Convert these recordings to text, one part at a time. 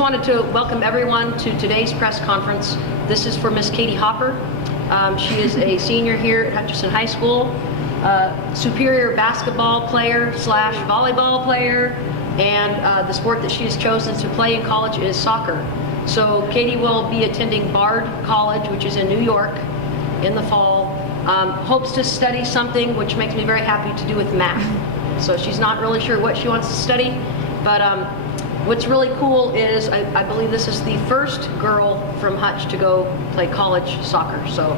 Wanted to welcome everyone to today's press conference. This is for Miss Katie Hopper. She is a senior here at Hutchinson High School, superior basketball player slash volleyball player, and the sport that she has chosen to play in college is soccer. So Katie will be attending Bard College, which is in New York, in the fall. Hopes to study something which makes me very happy to do with math. So she's not really sure what she wants to study, but what's really cool is I believe this is the first girl from Hutch to go play college soccer. So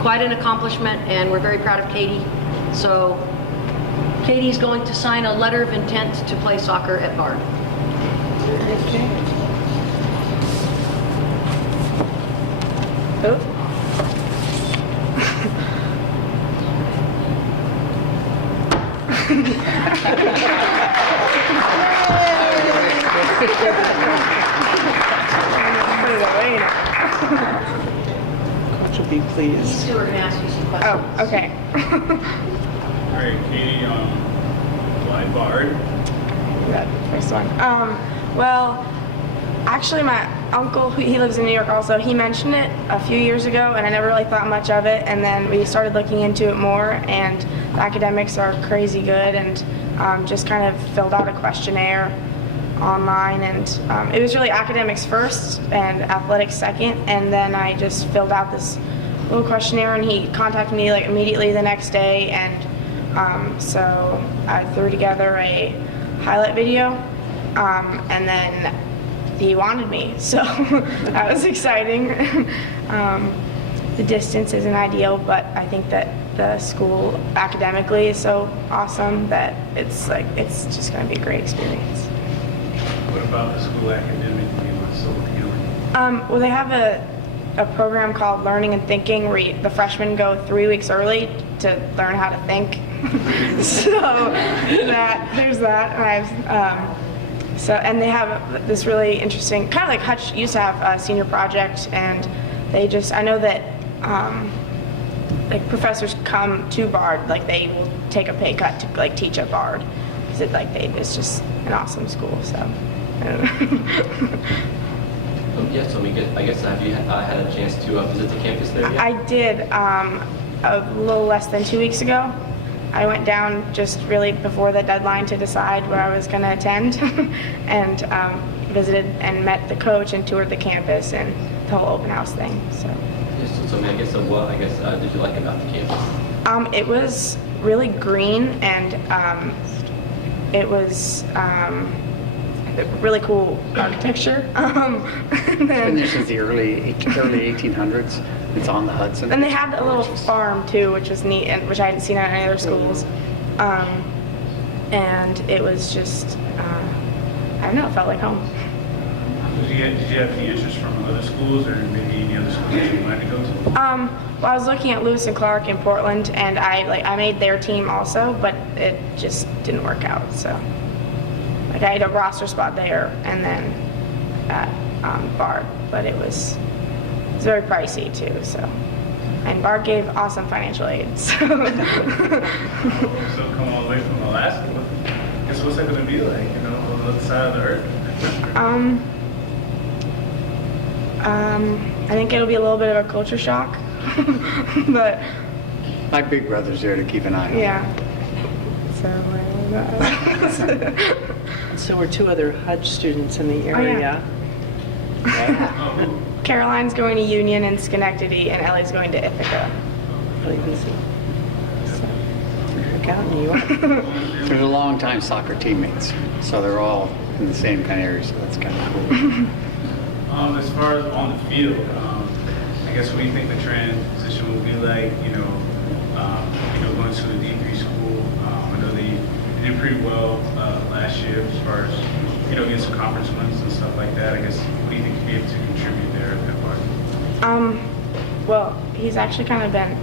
quite an accomplishment, and we're very proud of Katie. So Katie's going to sign a letter of intent to play soccer at Bard. Okay. Oh. Put it away now. Coach will be pleased. These two are going to ask you some questions. Oh, okay. All right, Katie, why Bard? That first one. Well, actually, my uncle, he lives in New York also, he mentioned it a few years ago, and I never really thought much of it. And then we started looking into it more, and the academics are crazy good, and just kind of filled out a questionnaire online, and it was really academics first and athletics second, and then I just filled out this little questionnaire, and he contacted me like immediately the next day, and so I threw together a highlight video, and then he wanted me, so that was exciting. The distance isn't ideal, but I think that the school academically is so awesome that it's just going to be a great experience. What about the school academically was so appealing? Well, they have a program called Learning and Thinking where the freshmen go 3 weeks early to learn how to think. So there's that. And they have this really interesting, kind of like Hutch used to have a senior project, and I know that like professors come to Bard, like they will take a pay cut to like teach at Bard, because it's just an awesome school. So. I don't know. Yeah, so I guess have you had a chance to visit the campus there yet? I did a little less than 2 weeks ago. I went down just really before the deadline to decide where I was going to attend, and visited and met the coach and toured the campus and the whole open house thing. So. Yes, so I guess what did you like about the campus? It was really green, and it was really cool architecture. Been there since the early 1800s. It's on the Hudson. And they had a little farm too, which was neat, and which I hadn't seen at any other schools. And it was just, I don't know, it felt like home. Did you have any interest from other schools, or maybe any other schools that you wanted to go to? Well, I was looking at Lewis and Clark in Portland, and I made their team also, but it just didn't work out. So, I had a roster spot there, and then at Bard, but it was very pricey too. So, and Bard gave awesome financial aid. So, So come all the way from Alaska. I guess what's that going to be like? On the other side of the earth. I think it'll be a little bit of a culture shock, but My big brother's there to keep an eye on. yeah. So. So we're two other Hutch students in the area. Caroline's going to Union and Schenectady, and Ellie's going to Ithaca. Really busy. So, look out, New York. They're a long time soccer teammates, so they're all in the same kind of area, so that's kind of cool. As far as on the field, I guess what do you think the transition will be like? Going to a D3 school. I know they did pretty well last year as far as getting some conference wins and stuff like that. I guess what do you think you'd be able to contribute there at that part? Well, he's actually kind of been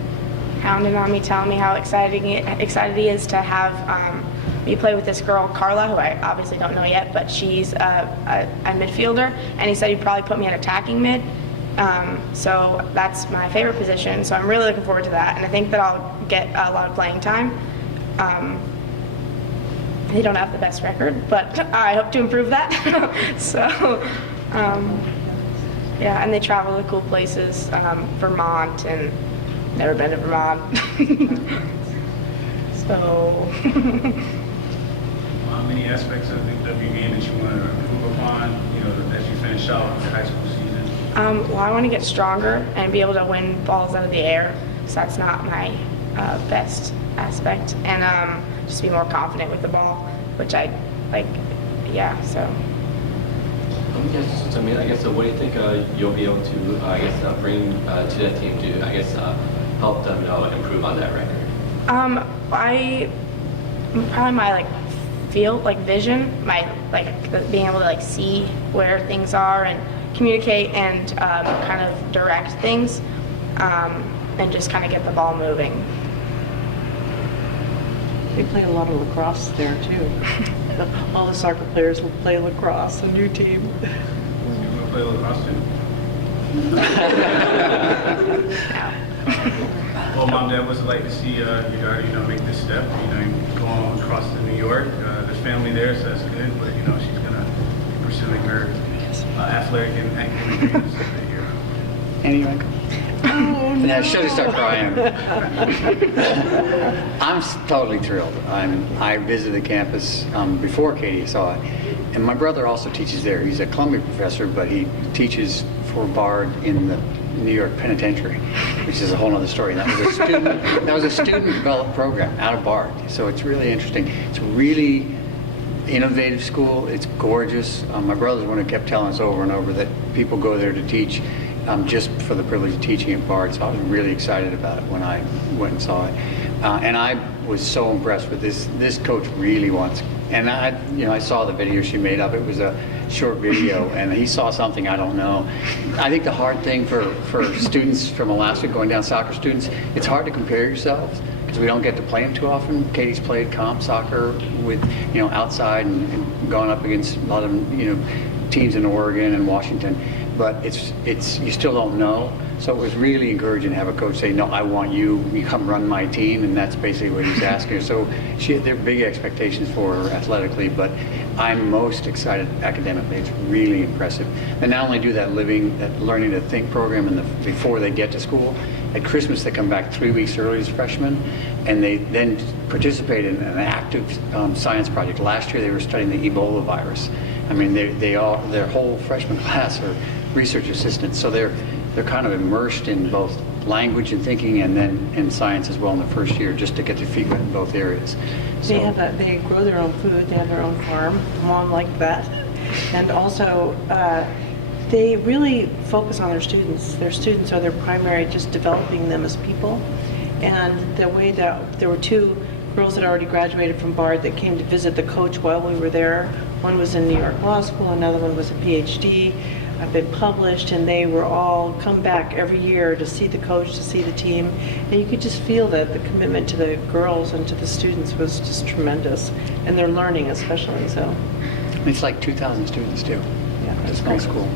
hounding on me, telling me how excited he is to have me play with this girl, Carla, who I obviously don't know yet, but she's a midfielder, and he said he'd probably put me at attacking mid. So that's my favorite position, so I'm really looking forward to that, and I think that I'll get a lot of playing time. They don't have the best record, but I hope to improve that. So Yeah, and they travel to cool places, Vermont, and never been to Vermont. So, How many aspects of your game that you want to improve upon, as you finish out the high school season? well, I want to get stronger and be able to win balls out of the air, so that's not my best aspect, and just be more confident with the ball, which I like. Yeah, so. Yes, so, I guess, so what do you think you'll be able to, bring to that team to, help them, improve on that record? I probably my field, vision, my being able to see where things are and communicate and kind of direct things, and just kind of get the ball moving. They play a lot of lacrosse there too. All the soccer players will play lacrosse, a new team. You want to play lacrosse too? Well, Mom, Dad, what's it like to see your daughter, make this step? Going across to New York. There's family there, so that's good. But she's gonna be pursuing her athletic and academic dreams here. Anyway. Yeah, should have started crying. I'm totally thrilled. I visited the campus before Katie saw it, and my brother also teaches there. He's a Columbia professor, but he teaches for Bard in the New York Penitentiary, which is a whole other story. That was a student developed program out of Bard, so it's really interesting. It's a really innovative school. It's gorgeous. My brother's the one who kept telling us over and over that people go there to teach just for the privilege of teaching at Bard, so I was really excited about it when I went and saw it. And I was so impressed with this. This coach really wants, and I saw the video she made up. It was a short video, and he saw something I don't know. I think the hard thing for students from Alaska going down, soccer students, it's hard to compare yourselves because we don't get to play them too often. Katie's played comp soccer with, outside and gone up against a lot of, teams in Oregon and Washington. But it's you still don't know. So it was really encouraging to have a coach say, no, I want you come run my team, and that's basically what he's asking her. So there are big expectations for her athletically, but I'm most excited academically. It's really impressive. And not only do that learning to think program before they get to school, at Christmas they come back 3 weeks early as freshmen, and they then participate in an active science project. Last year they were studying the Ebola virus. I mean, their whole freshman class are research assistants, so they're kind of immersed in both language and thinking, and then in science as well in the first year, just to get their feet wet in both areas. So, They grow their own food. They have their own farm. Mom liked that, and also they really focus on their students. Their students are their primary, just developing them as people. And the way that there were two girls that already graduated from Bard that came to visit the coach while we were there. One was in New York Law School, another one was a PhD. I've been published, and they were all come back every year to see the coach, to see the team, and you could just feel that the commitment to the girls and to the students was just tremendous, and their learning especially. So it's like 2,000 students too. yeah, It's a nice school.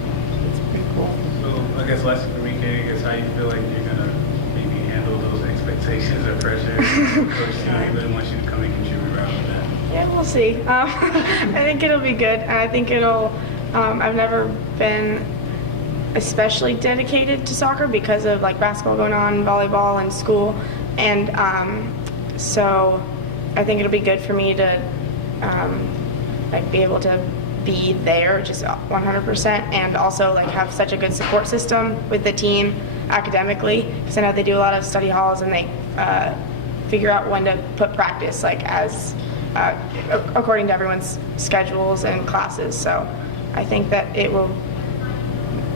It's pretty cool. So I guess lastly for me, Katie, I guess how you feel like you're gonna maybe handle those expectations or pressure. Coach really wants you to come and contribute around with that. Yeah, we'll see. I think it'll be good, and I think it'll. I've never been especially dedicated to soccer because of basketball going on, volleyball, and school, and so I think it'll be good for me to be able to be there just 100%, and also have such a good support system with the team academically, because I know they do a lot of study halls and they figure out when to put practice as according to everyone's schedules and classes. So I think that it will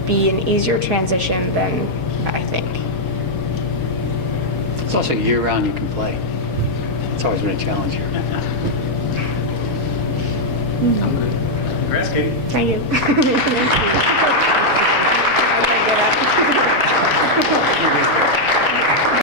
be an easier transition than I think. It's also year-round you can play. It's always been a challenge here. Congrats, Katie. Thank you. Thank you.